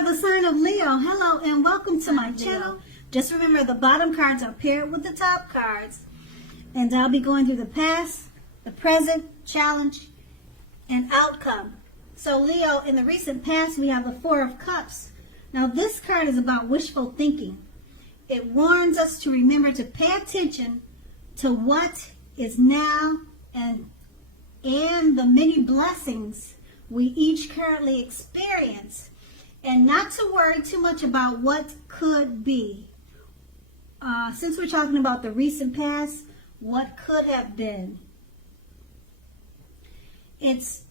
for the sign of Leo. Hello and welcome to my channel. Just remember the bottom cards are paired with the top cards. And I'll be going through the past, the present, challenge, and outcome. So Leo, in the recent past, we have the Four of Cups. Now this card is about wishful thinking. It warns us to remember to pay attention to what is now and the many blessings we each currently experience, and not to worry too much about what could be. Since we're talking about the recent past, what could have been. It's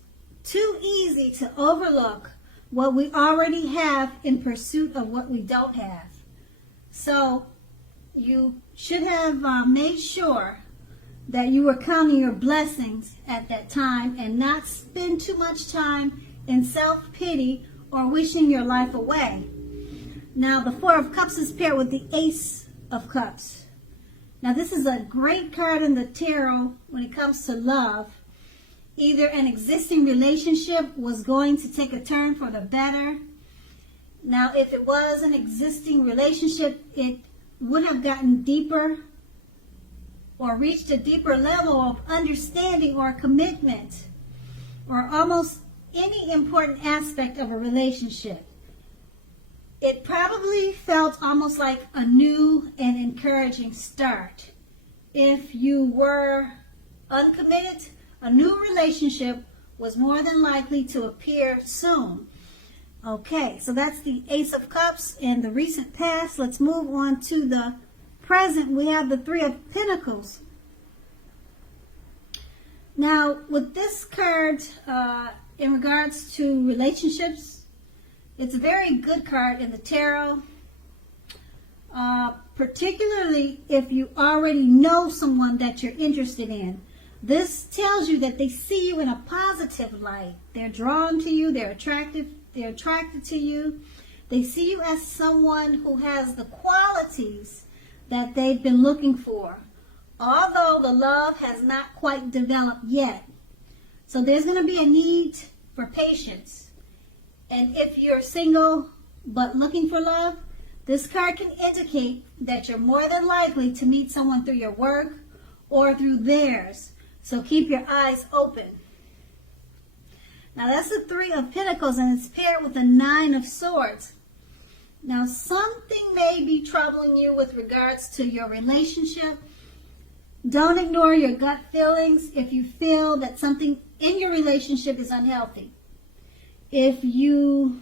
too easy to overlook what we already have in pursuit of what we don't have. So you should have made sure that you were counting your blessings at that time and not spend too much time in self-pity or wishing your life away. Now, the Four of Cups is paired with the Ace of Cups. Now, this is a great card in the tarot when it comes to love. Either an existing relationship was going to take a turn for the better. Now, if it was an existing relationship, it would have gotten deeper or reached a deeper level of understanding or commitment, or almost any important aspect of a relationship. It probably felt almost like a new and encouraging start. If you were uncommitted, a new relationship was more than likely to appear soon. Okay, so that's the Ace of Cups in the recent past. Let's move on to the present. We have the Three of Pentacles. Now, with this card, in regards to relationships, it's a very good card in the tarot, particularly if you already know someone that you're interested in. This tells you that they see you in a positive light. They're drawn to you. They're attracted to you. They see you as someone who has the qualities that they've been looking for, although the love has not quite developed yet. So there's going to be a need for patience. And if you're single but looking for love, this card can indicate that you're more than likely to meet someone through your work or through theirs. So keep your eyes open. Now that's the Three of Pentacles, and it's paired with the Nine of Swords. Now something may be troubling you with regards to your relationship. Don't ignore your gut feelings if you feel that something in your relationship is unhealthy. If you're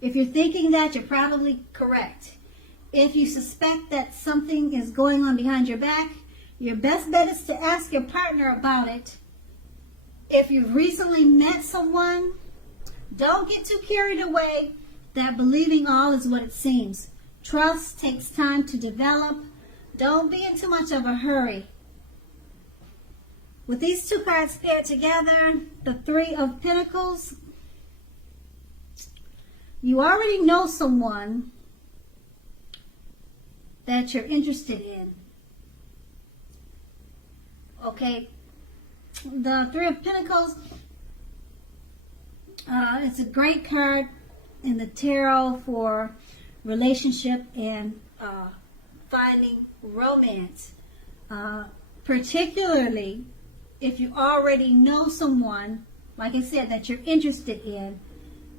thinking that, you're probably correct. If you suspect that something is going on behind your back, your best bet is to ask your partner about it. If you've recently met someone, don't get too carried away that believing all is what it seems. Trust takes time to develop. Don't be in too much of a hurry. With these two cards paired together, the Three of Pentacles, you already know someone that you're interested in. Okay, the Three of Pentacles, it's a great card in the tarot for relationship and finding romance, particularly if you already know someone, like I said, that you're interested in.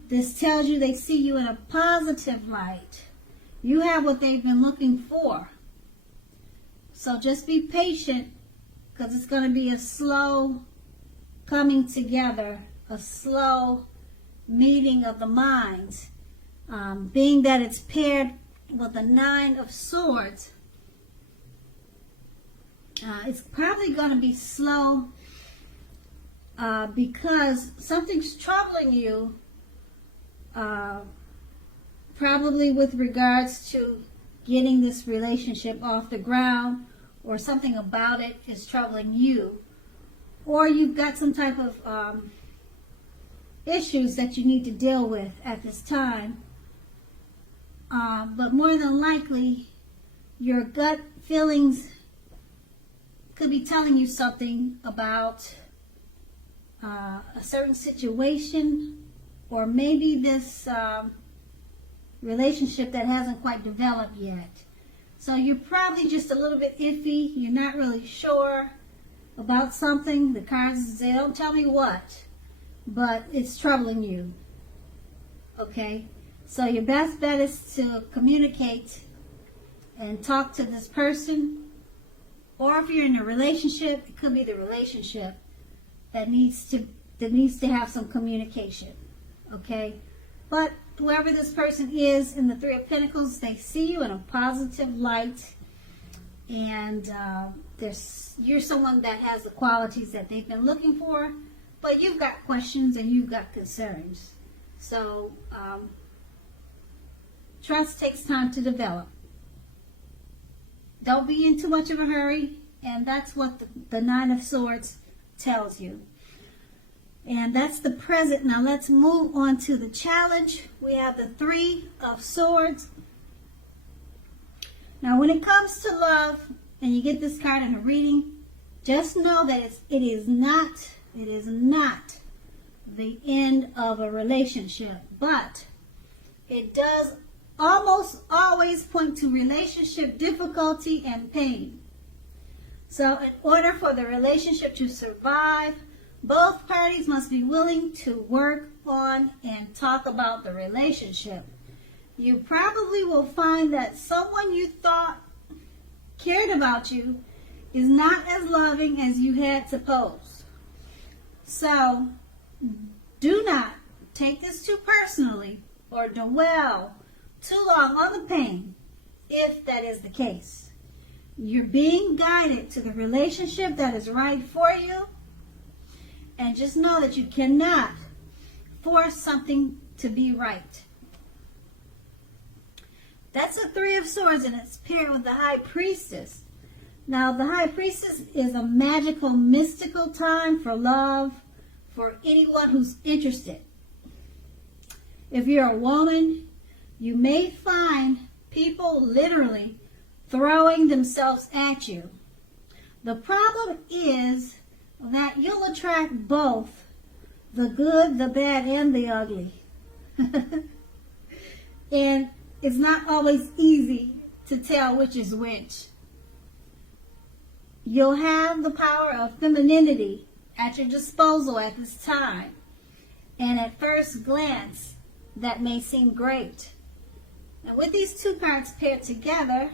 This tells you they see you in a positive light. You have what they've been looking for. So just be patient, because it's going to be a slow coming together, a slow meeting of the minds. Being that it's paired with the Nine of Swords, it's probably going to be slow because something's troubling you, probably with regards to getting this relationship off the ground, or something about it is troubling you, or you've got some type of issues that you need to deal with at this time. But more than likely, your gut feelings could be telling you something about a certain situation or maybe this relationship that hasn't quite developed yet. So you're probably just a little bit iffy. You're not really sure about something. The cards, they don't tell me what, but it's troubling you. Okay? So your best bet is to communicate and talk to this person. Or if you're in a relationship, it could be the relationship that needs to have some communication. Okay? But whoever this person is in the Three of Pentacles, they see you in a positive light, and you're someone that has the qualities that they've been looking for, but you've got questions and you've got concerns. So trust takes time to develop. Don't be in too much of a hurry, and that's what the Nine of Swords tells you. And that's the present. Now let's move on to the challenge. We have the Three of Swords. Now when it comes to love, and you get this card in a reading, just know that it is not the end of a relationship, but it does almost always point to relationship difficulty and pain. So in order for the relationship to survive, both parties must be willing to work on and talk about the relationship. You probably will find that someone you thought cared about you is not as loving as you had supposed. So do not take this too personally or dwell too long on the pain if that is the case. You're being guided to the relationship that is right for you. And just know that you cannot force something to be right. That's the Three of Swords, and it's paired with the High Priestess. Now, the High Priestess is a magical, mystical time for love for anyone who's interested. If you're a woman, you may find people literally throwing themselves at you. The problem is that you'll attract both the good, the bad, and the ugly. And it's not always easy to tell which is which. You'll have the power of femininity at your disposal at this time. And at first glance, that may seem great. And with these two cards paired together,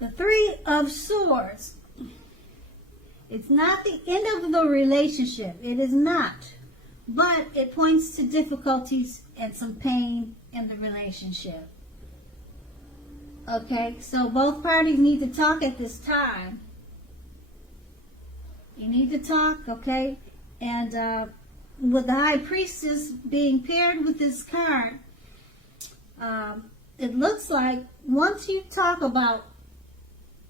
the Three of Swords, it's not the end of the relationship. It is not. But it points to difficulties and some pain in the relationship. Okay, so both parties need to talk at this time. You need to talk, okay? And with the High Priestess being paired with this card, it looks like once you talk about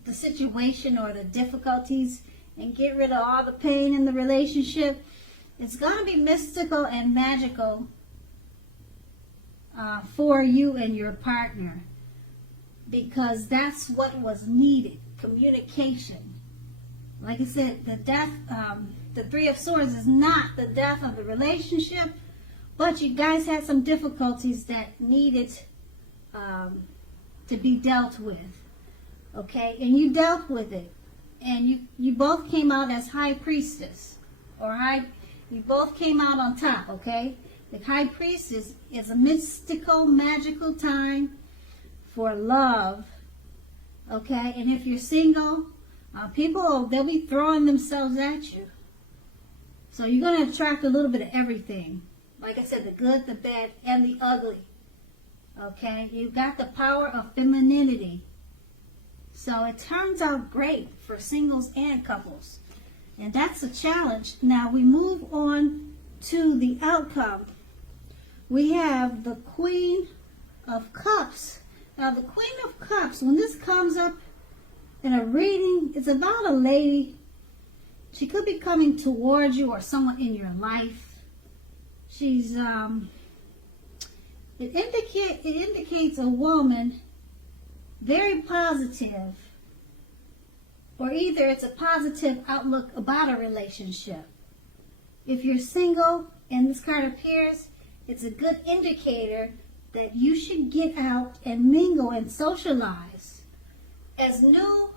the situation or the difficulties and get rid of all the pain in the relationship, it's going to be mystical and magical for you and your partner, because that's what was needed, communication. Like I said, the Three of Swords is not the death of the relationship, but you guys had some difficulties that needed to be dealt with. Okay, and you dealt with it, and you both came out as High Priestess, you both came out on top. Okay, the High Priestess is a mystical, magical time for love. Okay, and if you're single, they'll be throwing themselves at you. So you're going to attract a little bit of everything. Like I said, the good, the bad, and the ugly. Okay, you've got the power of femininity. So it turns out great for singles and couples. And that's a challenge. Now we move on to the outcome. We have the Queen of Cups. Now the Queen of Cups, when this comes up in a reading, it's about a lady. She could be coming towards you or someone in your life. She's it indicates a woman very positive, or either it's a positive outlook about a relationship. If you're single and this card appears, it's a good indicator that you should get out and mingle and socialize, as new,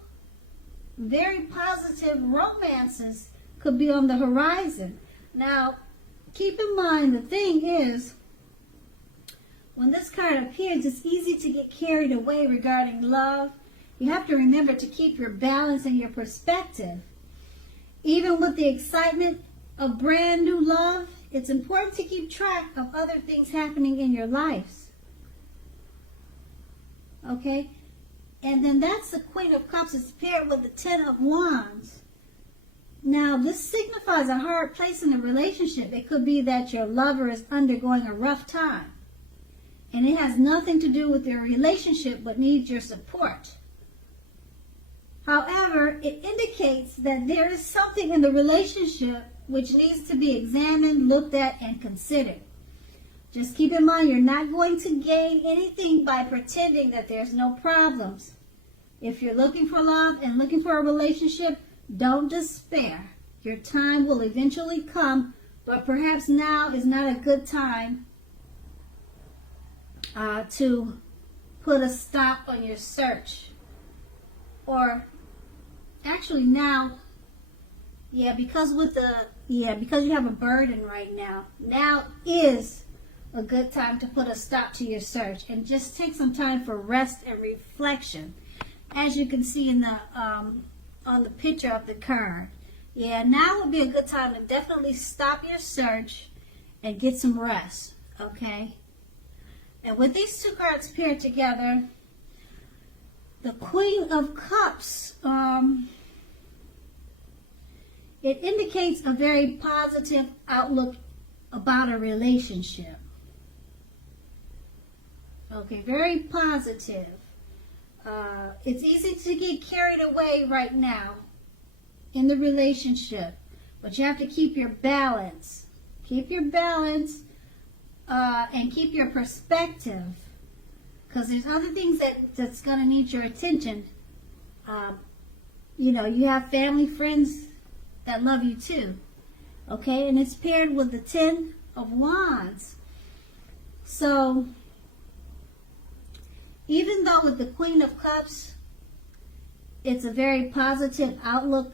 very positive romances could be on the horizon. Now, keep in mind, the thing is, when this card appears, it's easy to get carried away regarding love. You have to remember to keep your balance and your perspective. Even with the excitement of brand new love, it's important to keep track of other things happening in your lives. Okay? And then that's the Queen of Cups. It's paired with the Ten of Wands. Now, this signifies a hard place in the relationship. It could be that your lover is undergoing a rough time. And it has nothing to do with their relationship, but needs your support. However, it indicates that there is something in the relationship which needs to be examined, looked at, and considered. Just keep in mind, you're not going to gain anything by pretending that there's no problems. If you're looking for love and looking for a relationship, don't despair. Your time will eventually come, but perhaps now is not a good time to put a stop on your search. Or actually now, because you have a burden right now, now is a good time to put a stop to your search and just take some time for rest and reflection. As you can see in the on the picture of the card. Now would be a good time to definitely stop your search and get some rest, okay? And with these two cards paired together, the Queen of Cups, it indicates a very positive outlook about a relationship. Okay, very positive. It's easy to get carried away right now in the relationship, but you have to keep your balance. Keep your balance and keep your perspective, because there's other things that's going to need your attention. You have family, friends that love you too. Okay, and it's paired with the Ten of Wands. So, even though with the Queen of Cups, it's a very positive outlook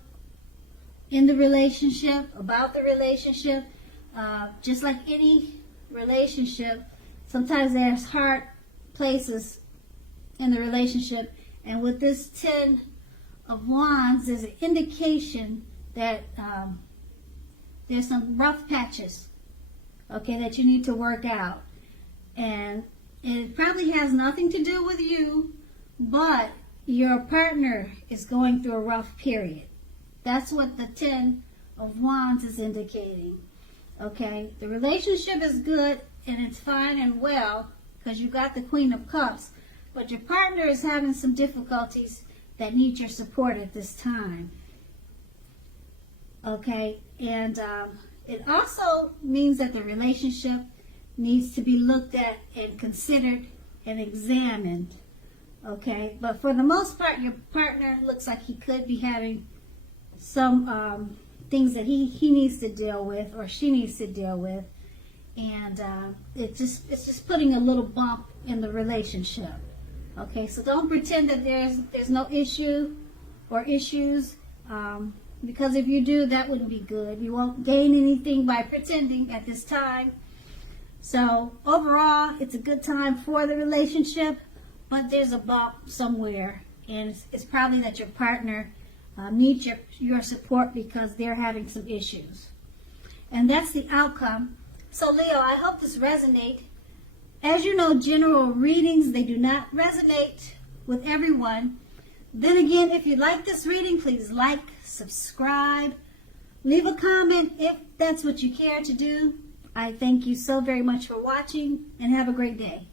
in the relationship, about the relationship, just like any relationship, sometimes there's hard places in the relationship. And with this Ten of Wands, there's an indication that there's some rough patches, okay, that you need to work out. And it probably has nothing to do with you, but your partner is going through a rough period. That's what the Ten of Wands is indicating. Okay, the relationship is good and it's fine and well because you got the Queen of Cups, but your partner is having some difficulties that need your support at this time. Okay, and it also means that the relationship needs to be looked at and considered and examined. Okay, but for the most part, your partner looks like he could be having some things that he needs to deal with or she needs to deal with, and it's just putting a little bump in the relationship. Okay, so don't pretend that there's no issue or issues, because if you do, that wouldn't be good. You won't gain anything by pretending at this time. So overall, it's a good time for the relationship, but there's a bump somewhere, and it's probably that your partner needs your support because they're having some issues. And that's the outcome. So Leo, I hope this resonates. As you know, general readings, they do not resonate with everyone. Then again, if you like this reading, please like, subscribe, leave a comment if that's what you care to do. I thank you so very much for watching, and have a great day.